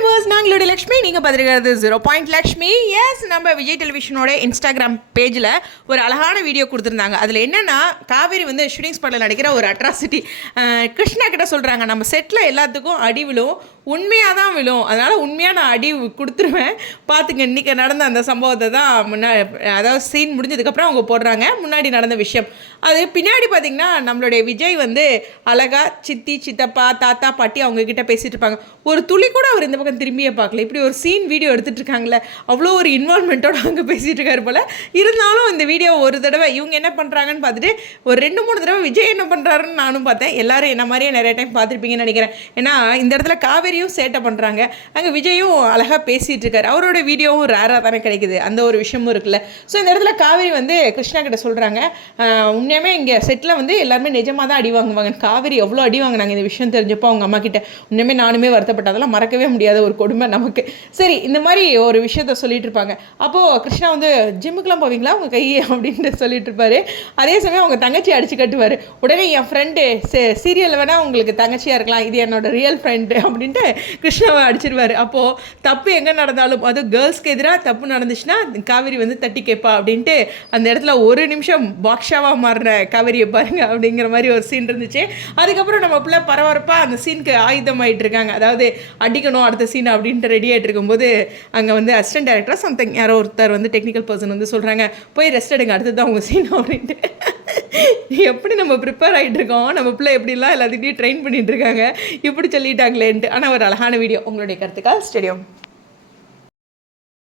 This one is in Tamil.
வியூவர்ஸ் நாங்களுடைய லக்ஷ்மி நீங்கள் பார்த்துருக்கிறது ஜீரோ பாயிண்ட் லக்ஷ்மி. எஸ் நம்ம விஜய் டெலிவிஷனோட இன்ஸ்டாகிராம் பேஜில் ஒரு அழகான வீடியோ கொடுத்துருந்தாங்க. அதில் என்னென்னா காவேரி வந்து ஷூட்டிங் ஸ்பாட்டில் நடிக்கிற ஒரு அட்ராசிட்டி கிருஷ்ணா கிட்ட சொல்கிறாங்க நம்ம செட்டில் எல்லாத்துக்கும் அடிவிலும் உண்மையாக தான் விழும். அதனால் உண்மையாக நான் அடி கொடுத்துருவேன். பார்த்துங்க இன்றைக்கி நடந்த அந்த சம்பவத்தை தான் முன்னா அதாவது சீன் முடிஞ்சதுக்கப்புறம் அவங்க போடுறாங்க. முன்னாடி நடந்த விஷயம். அது பின்னாடி பார்த்திங்கன்னா நம்மளுடைய விஜய் வந்து அழகா சித்தி சித்தப்பா தாத்தா பாட்டி அவங்க பேசிகிட்டு இருப்பாங்க. ஒரு துளி கூட அவர் இந்த பக்கம் திரும்பியே பார்க்கல. இப்படி ஒரு சீன் வீடியோ எடுத்துகிட்டு இருக்காங்களே அவ்வளோ ஒரு இன்வால்மெண்ட்டோட அவங்க பேசிகிட்டு இருக்காரு போல். இருந்தாலும் இந்த வீடியோ ஒரு தடவை இவங்க என்ன பண்ணுறாங்கன்னு பார்த்துட்டு ஒரு ரெண்டு மூணு தடவை விஜய் என்ன பண்ணுறாருன்னு நானும் பார்த்தேன். எல்லோரும் என்ன மாதிரியே நிறைய டைம் பார்த்துருப்பீங்கன்னு நினைக்கிறேன். ஏன்னா இந்த இடத்துல காவேரி விஜயும் சேட்டை பண்ணுறாங்க அங்கே விஜயும் அழகாக பேசிகிட்டு இருக்காரு. அவரோட வீடியோவும் ரேராக தானே கிடைக்குது. அந்த ஒரு விஷயமும் இருக்குல்ல. ஸோ இந்த இடத்துல காவேரி வந்து கிருஷ்ணா கிட்ட சொல்கிறாங்க உண்மையுமே இங்கே செட்டில் வந்து எல்லாருமே நிஜமாக தான் அடி வாங்குவாங்க காவேரி எவ்வளோ அடி வாங்கினாங்க இந்த விஷயம் தெரிஞ்சப்போ அவங்க அம்மா கிட்ட. உண்மையுமே நானுமே வருத்தப்பட்ட அதெல்லாம் மறக்கவே முடியாத ஒரு கொடுமை நமக்கு. சரி இந்த மாதிரி ஒரு விஷயத்த சொல்லிட்டு இருப்பாங்க. அப்போது கிருஷ்ணா வந்து ஜிம்முக்கெலாம் போவீங்களா? உங்கள் கை? அப்படின்ட்டு சொல்லிட்டு இருப்பாரு. அதே சமயம் அவங்க தங்கச்சி அடிச்சு கட்டுவார். உடனே என் ஃப்ரெண்டு சீரியல் வேணால் உங்களுக்கு தங்கச்சியாக இருக்கலாம். இது என்னோட ரியல் ஃப்ரெண்டு அப்படின்ட்டு கிருஷ்ணாவை அடிச்சிருவார். அப்போது தப்பு எங்கே நடந்தாலும் அதுவும் கேர்ள்ஸ்க்கு எதிராக தப்பு நடந்துச்சுன்னா காவேரி வந்து தட்டி கேட்பா அப்படின்ட்டு அந்த இடத்துல ஒரு நிமிஷம் பாக்ஷாவாக மாறின காவேரியை பாருங்க அப்படிங்கிற மாதிரி ஒரு சீன் இருந்துச்சு. அதுக்கப்புறம் நம்ம பிள்ளை பரபரப்பாக அந்த சீனுக்கு ஆயுதமாயிட்டு இருக்காங்க. அதாவது அடிக்கணும் அடுத்த சீன் அப்படின்ட்டு ரெடி ஆகிட்டு இருக்கும்போது அங்கே வந்து அசிஸ்டன்ட் டேரக்டராக சம்திங் யாரோ ஒருத்தர் வந்து டெக்னிக்கல் பர்சன் வந்து சொல்கிறாங்க போய் ரெஸ்ட் எடுங்க அடுத்தது தான் உங்கள் சீன் அப்படின்ட்டு. எப்படி நம்ம ப்ரிப்பேர் ஆகிட்டு இருக்கோம் நம்ம பிள்ளை எப்படிலாம் எல்லாத்துக்கிட்டையும் ட்ரெயின் பண்ணிட்டு இருக்காங்க இப்படி சொல்லிட்டாங்களேன்ட்டு. ஆனால் ஒரு அழகான வீடியோ உங்களுடைய கருத்துக்கள் ஸ்டேடியம்